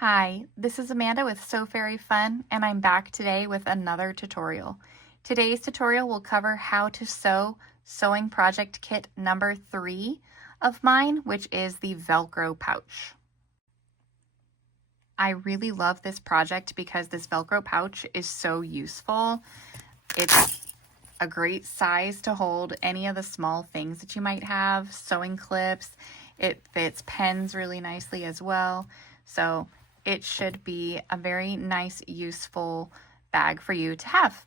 Hi, this is Amanda with Sew Fairy Fun, and I'm back today with another tutorial. Today's tutorial will cover how to sew sewing project kit number 3 of mine, which is the Velcro pouch. I really love this project because this Velcro pouch is so useful. It's a great size to hold any of the small things that you might have, sewing clips. It fits pens really nicely as well. So it should be a very nice, useful bag for you to have.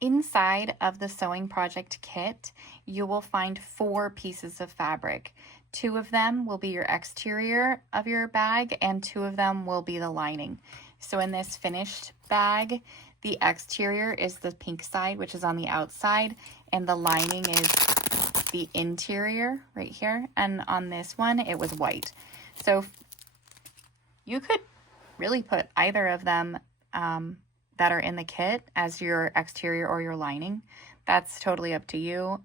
Inside of the sewing project kit, you will find 4 pieces of fabric. 2 of them will be your exterior of your bag and 2 of them will be the lining. So in this finished bag, the exterior is the pink side, which is on the outside, and the lining is the interior right here. And on this one, it was white. So you could really put either of them that are in the kit as your exterior or your lining. That's totally up to you.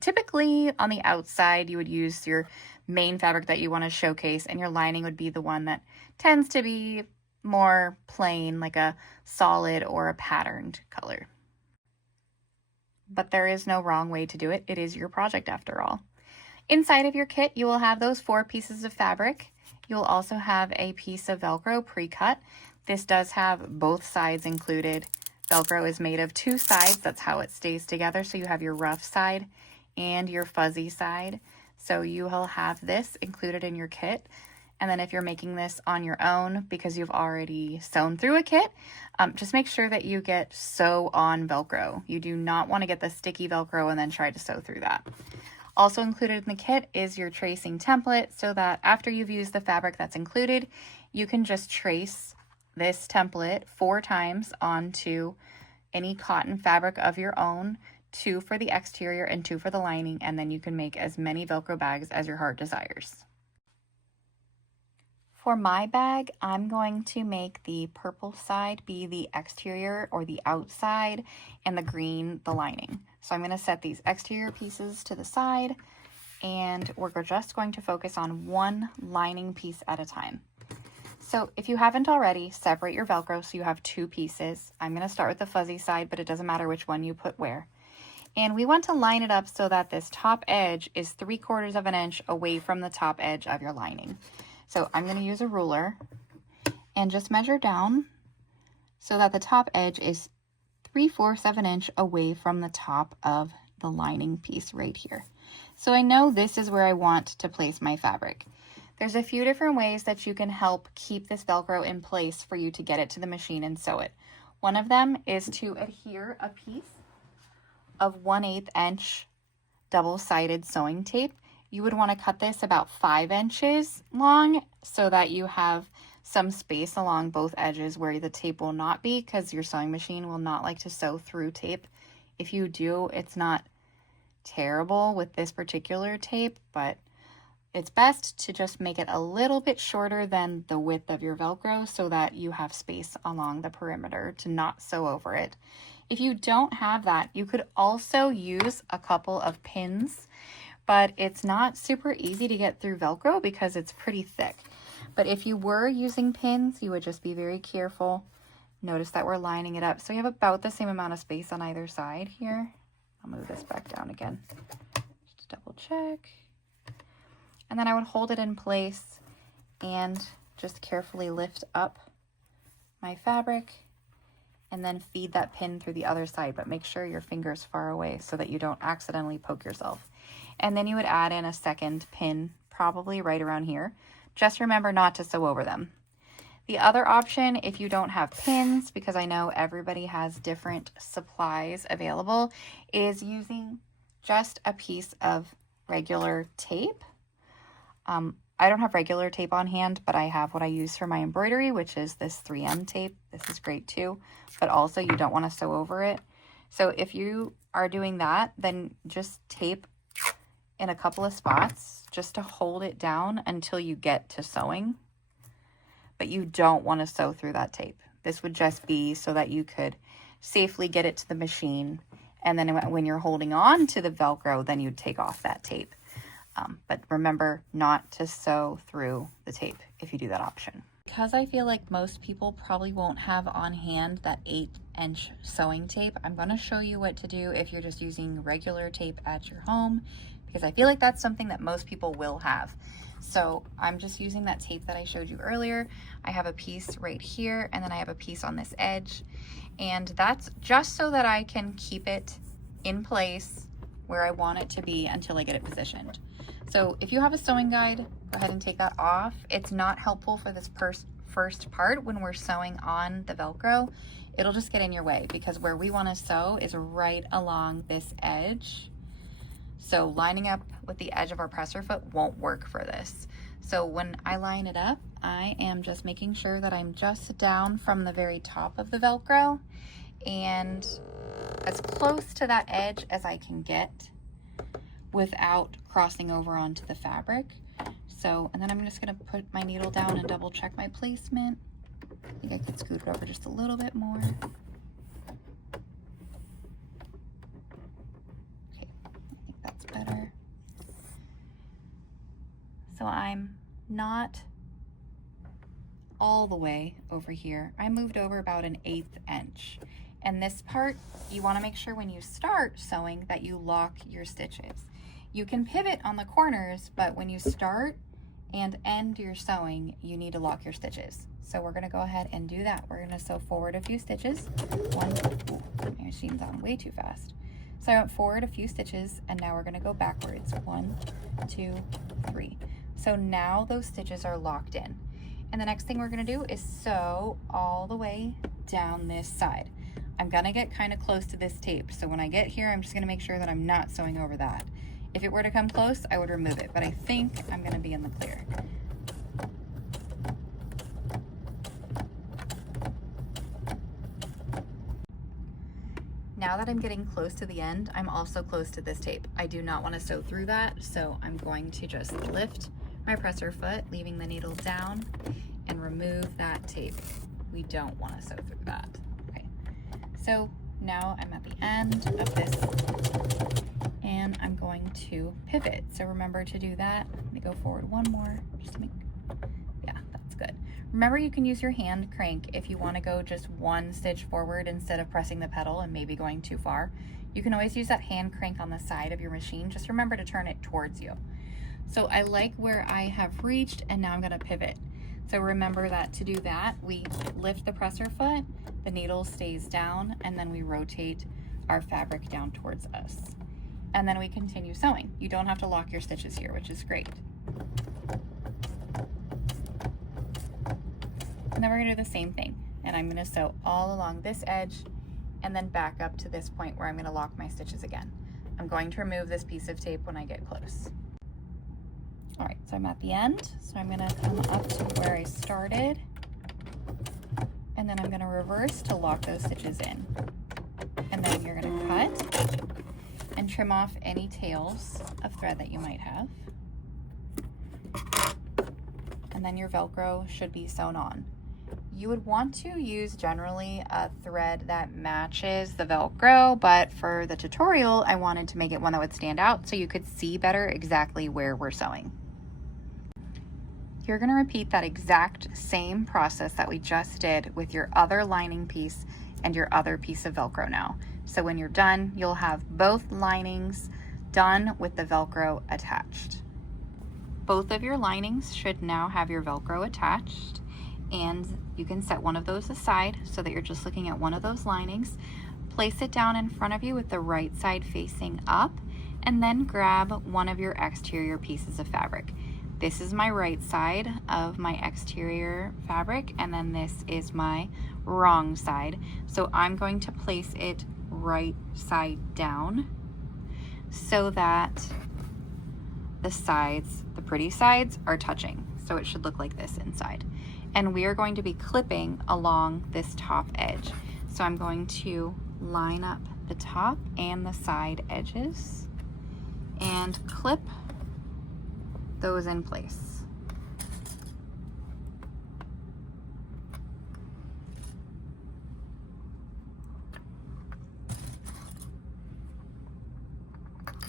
Typically on the outside, you would use your main fabric that you want to showcase, and your lining would be the one that tends to be more plain, like a solid or a patterned color. But there is no wrong way to do it. It is your project after all. Inside of your kit, you will have those 4 pieces of fabric. You'll also have a piece of Velcro pre-cut. This does have both sides included. Velcro is made of 2 sides. That's how it stays together. So you have your rough side and your fuzzy side. So you will have this included in your kit. And then if you're making this on your own because you've already sewn through a kit, just make sure that you get sew on Velcro. You do not want to get the sticky Velcro and then try to sew through that. Also included in the kit is your tracing template so that after you've used the fabric that's included, you can just trace this template 4 times onto any cotton fabric of your own, 2 for the exterior and 2 for the lining, and then you can make as many Velcro bags as your heart desires. For my bag, I'm going to make the purple side be the exterior or the outside and the green the lining. So I'm going to set these exterior pieces to the side, and we're just going to focus on one lining piece at a time. So if you haven't already, separate your Velcro so you have 2 pieces. I'm going to start with the fuzzy side, but it doesn't matter which one you put where. And we want to line it up so that this top edge is 3/4 of an inch away from the top edge of your lining. So I'm going to use a ruler and just measure down so that the top edge is 3/4 of an inch away from the top of the lining piece right here. So I know this is where I want to place my fabric. There's a few different ways that you can help keep this Velcro in place for you to get it to the machine and sew it. One of them is to adhere a piece of 1/8 inch double-sided sewing tape. You would want to cut this about 5 inches long so that you have some space along both edges where the tape will not be, because your sewing machine will not like to sew through tape. If you do, it's not terrible with this particular tape, but it's best to just make it a little bit shorter than the width of your Velcro so that you have space along the perimeter to not sew over it. If you don't have that, you could also use a couple of pins, but it's not super easy to get through Velcro because it's pretty thick. But if you were using pins, you would just be very careful. Notice that we're lining it up. So you have about the same amount of space on either side here. I'll move this back down again. Just double check. And then I would hold it in place and just carefully lift up my fabric and then feed that pin through the other side, but make sure your finger's far away so that you don't accidentally poke yourself. And then you would add in a second pin, probably right around here. Just remember not to sew over them. The other option, if you don't have pins, because I know everybody has different supplies available, is using just a piece of regular tape. I don't have regular tape on hand, but I have what I use for my embroidery, which is this 3M tape. This is great too, but also you don't want to sew over it. So if you are doing that, then just tape in a couple of spots just to hold it down until you get to sewing. But you don't want to sew through that tape. This would just be so that you could safely get it to the machine. And then when you're holding on to the Velcro, then you'd take off that tape. But remember not to sew through the tape if you do that option. Because I feel like most people probably won't have on hand that 8-inch sewing tape, I'm going to show you what to do if you're just using regular tape at your home, because I feel like that's something that most people will have. So I'm just using that tape that I showed you earlier. I have a piece right here, and then I have a piece on this edge, and that's just so that I can keep it in place where I want it to be until I get it positioned. So if you have a sewing guide, go ahead and take that off. It's not helpful for this first part when we're sewing on the Velcro. It'll just get in your way because where we want to sew is right along this edge. So lining up with the edge of our presser foot won't work for this. So when I line it up, I am just making sure that I'm just down from the very top of the Velcro and as close to that edge as I can get without crossing over onto the fabric. So, and then I'm just gonna put my needle down and double check my placement. I think I could scoot it over just a little bit more. Okay, I think that's better. So I'm not all the way over here. I moved over about an 1/8 inch. And this part, you wanna make sure when you start sewing that you lock your stitches. You can pivot on the corners, but when you start and end your sewing, you need to lock your stitches. So we're gonna go ahead and do that. We're gonna sew forward a few stitches. My machine's on way too fast. So I went forward a few stitches, and now we're gonna go backwards. 1, 2, 3. So now those stitches are locked in. And the next thing we're gonna do is sew all the way down this side. I'm gonna get kind of close to this tape. So when I get here, I'm just gonna make sure that I'm not sewing over that. If it were to come close, I would remove it, but I think I'm gonna be in the clear. Now that I'm getting close to the end, I'm also close to this tape. I do not wanna sew through that, so I'm going to just lift my presser foot, leaving the needle down, and remove that tape. We don't wanna sew through that. Okay. So now I'm at the end of this, and I'm going to pivot. So remember to do that. Let me go forward one more, just to make, yeah, that's good. Remember, you can use your hand crank if you want to go just one stitch forward instead of pressing the pedal and maybe going too far. You can always use that hand crank on the side of your machine. Just remember to turn it towards you. So I like where I have reached, and now I'm going to pivot. So remember that to do that, we lift the presser foot, the needle stays down, and then we rotate our fabric down towards us. And then we continue sewing. You don't have to lock your stitches here, which is great. And then we're gonna do the same thing. And I'm gonna sew all along this edge and then back up to this point where I'm gonna lock my stitches again. I'm going to remove this piece of tape when I get close. All right, so I'm at the end. So I'm gonna come up to where I started, and then I'm gonna reverse to lock those stitches in. And then you're gonna cut and trim off any tails of thread that you might have. And then your Velcro should be sewn on. You would want to use generally a thread that matches the Velcro, but for the tutorial, I wanted to make it one that would stand out so you could see better exactly where we're sewing. You're gonna repeat that exact same process that we just did with your other lining piece and your other piece of Velcro now. So when you're done, you'll have both linings done with the Velcro attached. Both of your linings should now have your Velcro attached, and you can set one of those aside so that you're just looking at one of those linings. Place it down in front of you with the right side facing up, and then grab one of your exterior pieces of fabric. This is my right side of my exterior fabric, and then this is my wrong side. So I'm going to place it right side down so that the sides, the pretty sides, are touching. So it should look like this inside. And we are going to be clipping along this top edge. So I'm going to line up the top and the side edges and clip those in place.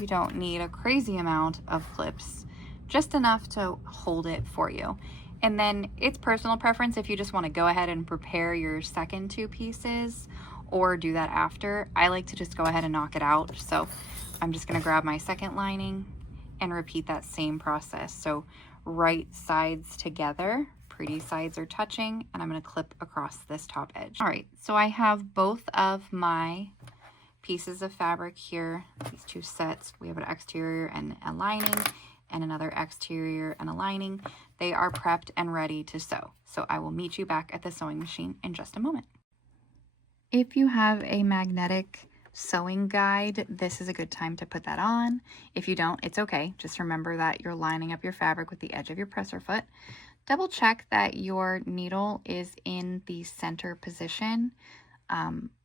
You don't need a crazy amount of clips, just enough to hold it for you. And then it's personal preference if you just want to go ahead and prepare your second 2 pieces or do that after. I like to just go ahead and knock it out. So I'm just going to grab my second lining and repeat that same process. So right sides together, pretty sides are touching, and I'm going to clip across this top edge. All right, so I have both of my pieces of fabric here, these 2 sets. We have an exterior and a lining, and another exterior and a lining. They are prepped and ready to sew. So I will meet you back at the sewing machine in just a moment. If you have a magnetic sewing guide, this is a good time to put that on. If you don't, it's okay. Just remember that you're lining up your fabric with the edge of your presser foot. Double check that your needle is in the center position.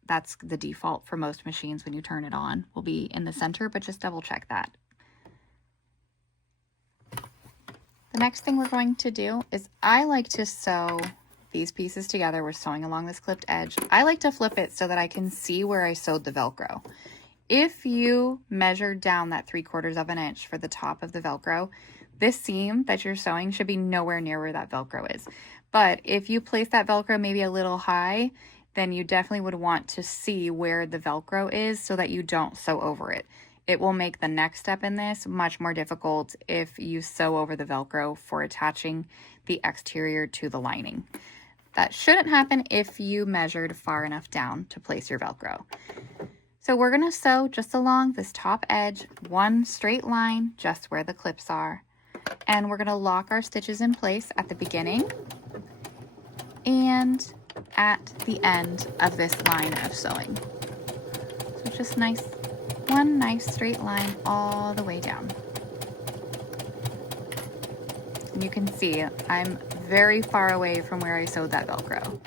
That's the default for most machines when you turn it on, will be in the center, but just double check that. The next thing we're going to do is I like to sew these pieces together. We're sewing along this clipped edge. I like to flip it so that I can see where I sewed the Velcro. If you measured down that 3/4 of an inch for the top of the Velcro, this seam that you're sewing should be nowhere near where that Velcro is. But if you place that Velcro maybe a little high, then you definitely would want to see where the Velcro is so that you don't sew over it. It will make the next step in this much more difficult if you sew over the Velcro for attaching the exterior to the lining. That shouldn't happen if you measured far enough down to place your Velcro. So we're going to sew just along this top edge, one straight line, just where the clips are. And we're going to lock our stitches in place at the beginning and at the end of this line of sewing. So just one nice straight line all the way down. And you can see I'm very far away from where I sewed that Velcro,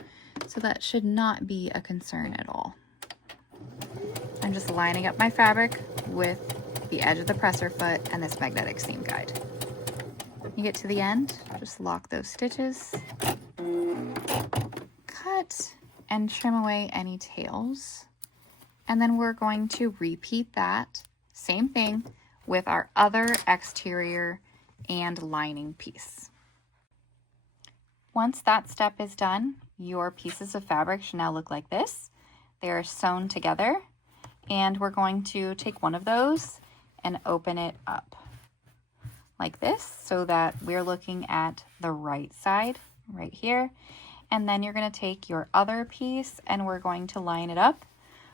so that should not be a concern at all. I'm just lining up my fabric with the edge of the presser foot and this magnetic seam guide. When you get to the end, just lock those stitches, cut and trim away any tails, and then we're going to repeat that same thing with our other exterior and lining piece. Once that step is done, your pieces of fabric should now look like this. They are sewn together, and we're going to take one of those and open it up like this so that we're looking at the right side right here. And then you're going to take your other piece and we're going to line it up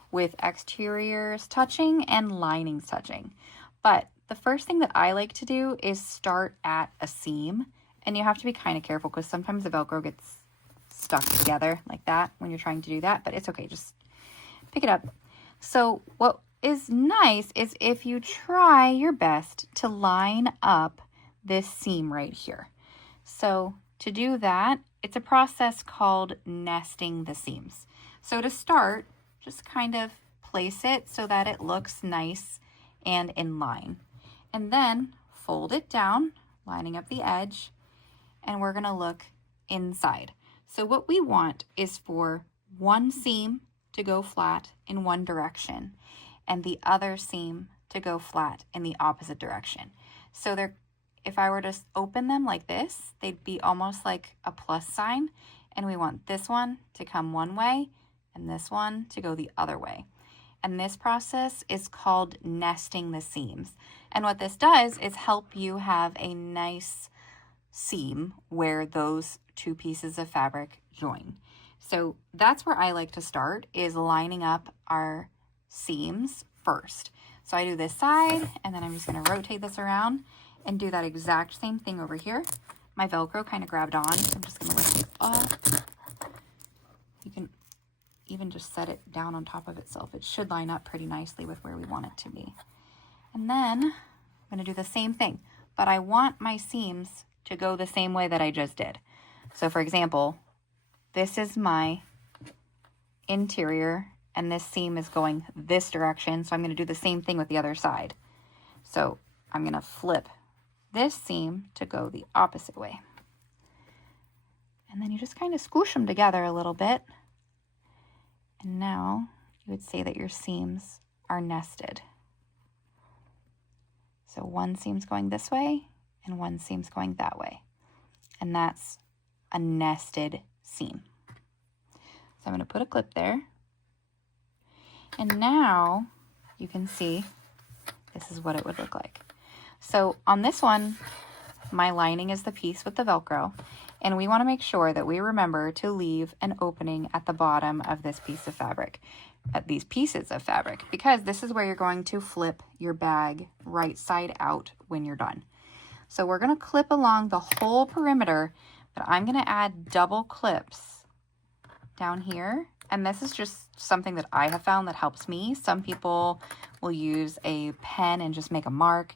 with exteriors touching and linings touching. But the first thing that I like to do is start at a seam, and you have to be kind of careful because sometimes the Velcro gets stuck together like that when you're trying to do that, but it's okay, just pick it up. So what is nice is if you try your best to line up this seam right here. So to do that, it's a process called nesting the seams. So to start, just kind of place it so that it looks nice and in line. And then fold it down, lining up the edge, and we're gonna look inside. So what we want is for one seam to go flat in one direction and the other seam to go flat in the opposite direction. So they're, if I were to open them like this, they'd be almost like a plus sign, and we want this one to come one way and this one to go the other way. And this process is called nesting the seams. And what this does is help you have a nice seam where those two pieces of fabric join. So that's where I like to start, is lining up our seams first. So I do this side, and then I'm just going to rotate this around and do that exact same thing over here. My Velcro kind of grabbed on, so I'm just going to lift it up. You can even just set it down on top of itself. It should line up pretty nicely with where we want it to be. And then I'm going to do the same thing, but I want my seams to go the same way that I just did. So for example, this is my interior and this seam is going this direction. So I'm going to do the same thing with the other side. So I'm going to flip this seam to go the opposite way. And then you just kind of squish them together a little bit. And now you would say that your seams are nested. So one seam's going this way and one seam's going that way. And that's a nested seam. So I'm going to put a clip there. And now you can see this is what it would look like. So on this one, my lining is the piece with the Velcro, and we want to make sure that we remember to leave an opening at the bottom of this piece of fabric, at these pieces of fabric, because this is where you're going to flip your bag right side out when you're done. So we're going to clip along the whole perimeter, but I'm going to add double clips down here. And this is just something that I have found that helps me. Some people will use a pen and just make a mark.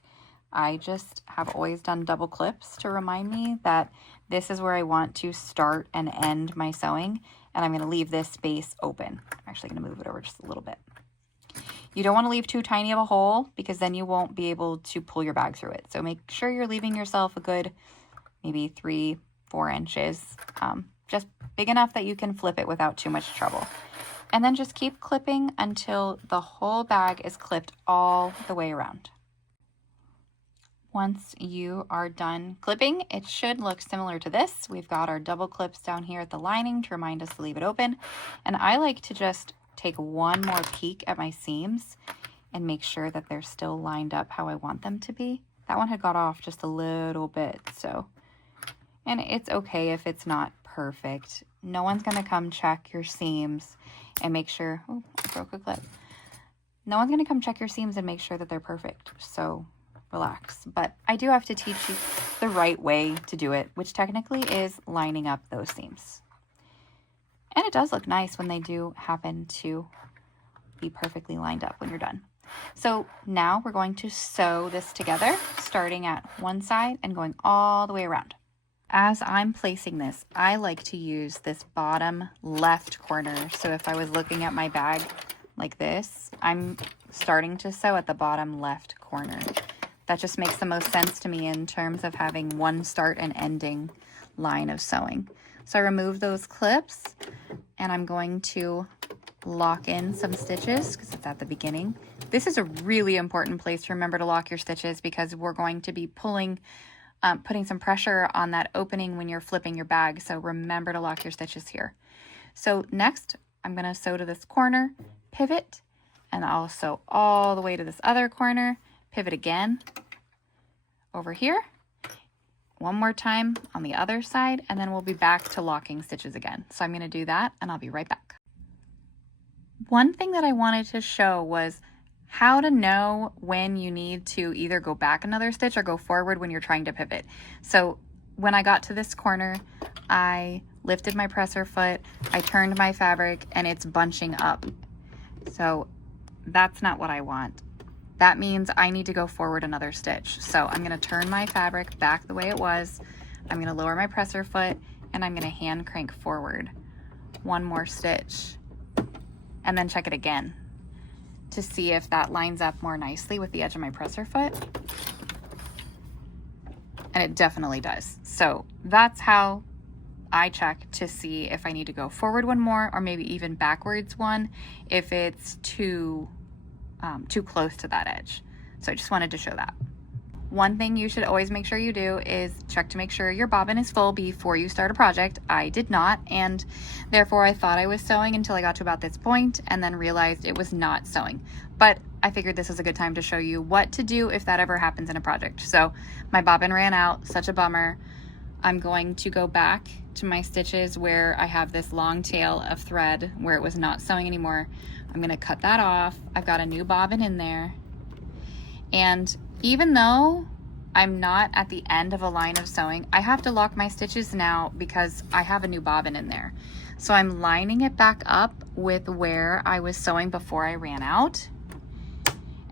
I just have always done double clips to remind me that this is where I want to start and end my sewing. And I'm going to leave this space open. I'm actually going to move it over just a little bit. You don't want to leave too tiny of a hole because then you won't be able to pull your bag through it. So make sure you're leaving yourself a good maybe 3-4 inches. Just big enough that you can flip it without too much trouble. And then just keep clipping until the whole bag is clipped all the way around. Once you are done clipping, it should look similar to this. We've got our double clips down here at the lining to remind us to leave it open. And I like to just take one more peek at my seams and make sure that they're still lined up how I want them to be. That one had got off just a little bit, so. And it's okay if it's not perfect. No one's going to come check your seams and make sure, oh, I broke a clip. No one's going to come check your seams and make sure that they're perfect. So relax. But I do have to teach you the right way to do it, which technically is lining up those seams. And it does look nice when they do happen to be perfectly lined up when you're done. So now we're going to sew this together, starting at one side and going all the way around. As I'm placing this, I like to use this bottom left corner. So if I was looking at my bag like this, I'm starting to sew at the bottom left corner. That just makes the most sense to me in terms of having one start and ending line of sewing. So I remove those clips and I'm going to lock in some stitches because it's at the beginning. This is a really important place to remember to lock your stitches because we're going to be putting some pressure on that opening when you're flipping your bag. So remember to lock your stitches here. So next, I'm going to sew to this corner, pivot, and I'll sew all the way to this other corner, pivot again over here, one more time on the other side, and then we'll be back to locking stitches again. So I'm going to do that and I'll be right back. One thing that I wanted to show was how to know when you need to either go back another stitch or go forward when you're trying to pivot. So when I got to this corner, I lifted my presser foot, I turned my fabric, and it's bunching up. So that's not what I want. That means I need to go forward another stitch. So I'm going to turn my fabric back the way it was. I'm going to lower my presser foot, and I'm going to hand crank forward one more stitch, and then check it again to see if that lines up more nicely with the edge of my presser foot. And it definitely does. So that's how I check to see if I need to go forward one more or maybe even backwards one if it's too close to that edge. So I just wanted to show that. One thing you should always make sure you do is check to make sure your bobbin is full before you start a project. I did not, and therefore I thought I was sewing until I got to about this point and then realized it was not sewing. But I figured this is a good time to show you what to do if that ever happens in a project. So my bobbin ran out, such a bummer. I'm going to go back to my stitches where I have this long tail of thread where it was not sewing anymore. I'm gonna cut that off. I've got a new bobbin in there. And even though I'm not at the end of a line of sewing, I have to lock my stitches now because I have a new bobbin in there. So I'm lining it back up with where I was sewing before I ran out.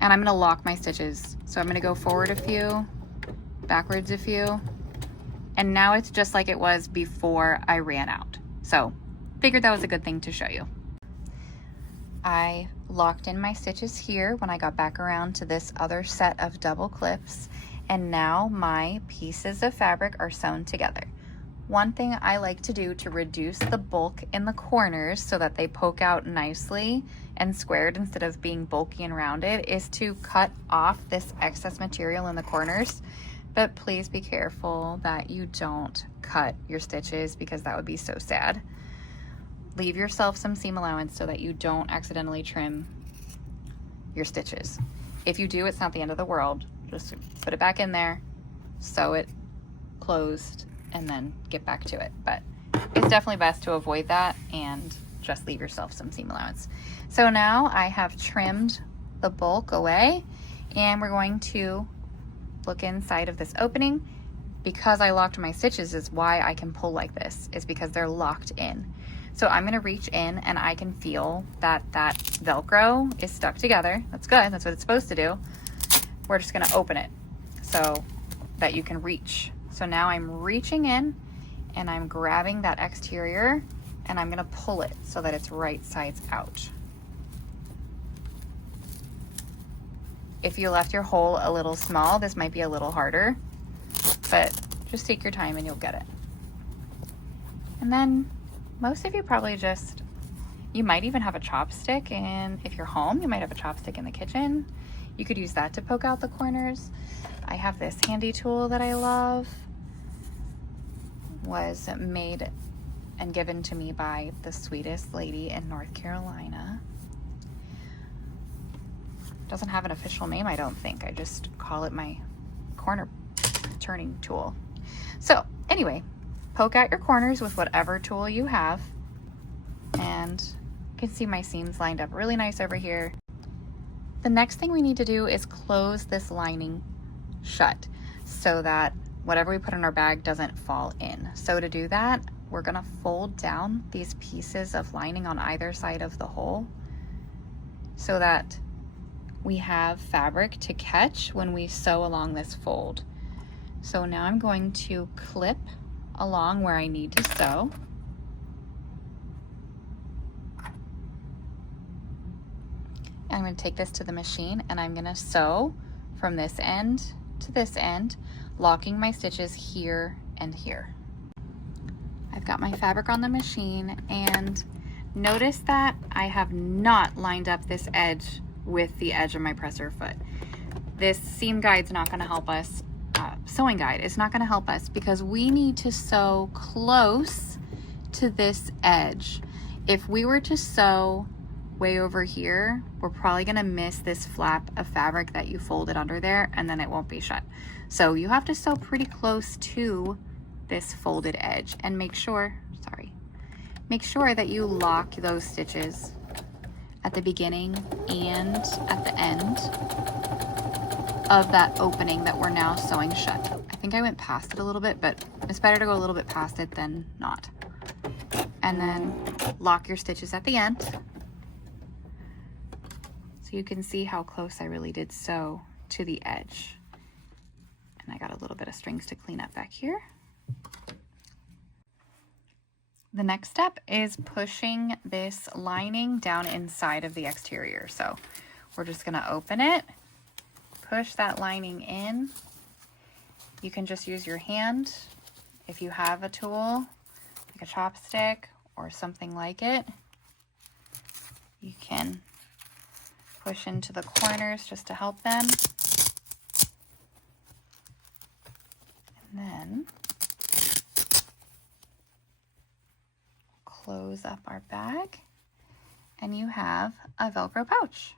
And I'm gonna lock my stitches. So I'm gonna go forward a few, backwards a few, and now it's just like it was before I ran out. So figured that was a good thing to show you. I locked in my stitches here when I got back around to this other set of double clips, and now my pieces of fabric are sewn together. One thing I like to do to reduce the bulk in the corners so that they poke out nicely and squared instead of being bulky and rounded is to cut off this excess material in the corners. But please be careful that you don't cut your stitches because that would be so sad. Leave yourself some seam allowance so that you don't accidentally trim your stitches. If you do, it's not the end of the world. Just put it back in there, sew it closed, and then get back to it. But it's definitely best to avoid that and just leave yourself some seam allowance. So now I have trimmed the bulk away, and we're going to look inside of this opening. Because I locked my stitches is why I can pull like this, is because they're locked in. So I'm gonna reach in and I can feel that that Velcro is stuck together. That's good, that's what it's supposed to do. We're just gonna open it so that you can reach. So now I'm reaching in and I'm grabbing that exterior and I'm gonna pull it so that it's right sides out. If you left your hole a little small, this might be a little harder, but just take your time and you'll get it. And then most of you probably just, you might even have a chopstick, and if you're home, you might have a chopstick in the kitchen. You could use that to poke out the corners. I have this handy tool that I love. Was made and given to me by the sweetest lady in North Carolina. Doesn't have an official name, I don't think. I just call it my corner turning tool. So anyway, poke out your corners with whatever tool you have, and you can see my seams lined up really nice over here. The next thing we need to do is close this lining shut so that whatever we put in our bag doesn't fall in. So to do that, we're gonna fold down these pieces of lining on either side of the hole so that we have fabric to catch when we sew along this fold. So now I'm going to clip along where I need to sew. And I'm going to take this to the machine and I'm going to sew from this end to this end, locking my stitches here and here. I've got my fabric on the machine, and notice that I have not lined up this edge with the edge of my presser foot. This seam guide's not going to help us. Sewing guide is not going to help us because we need to sew close to this edge. If we were to sew way over here, we're probably going to miss this flap of fabric that you folded under there, and then it won't be shut. So you have to sew pretty close to this folded edge, and make sure that you lock those stitches at the beginning and at the end of that opening that we're now sewing shut. I think I went past it a little bit, but it's better to go a little bit past it than not. And then lock your stitches at the end. So you can see how close I really did sew to the edge. And I got a little bit of strings to clean up back here. The next step is pushing this lining down inside of the exterior. So we're just gonna open it, push that lining in. You can just use your hand if you have a tool, like a chopstick or something like it. You can push into the corners just to help them. And then close up our bag, and you have a Velcro pouch.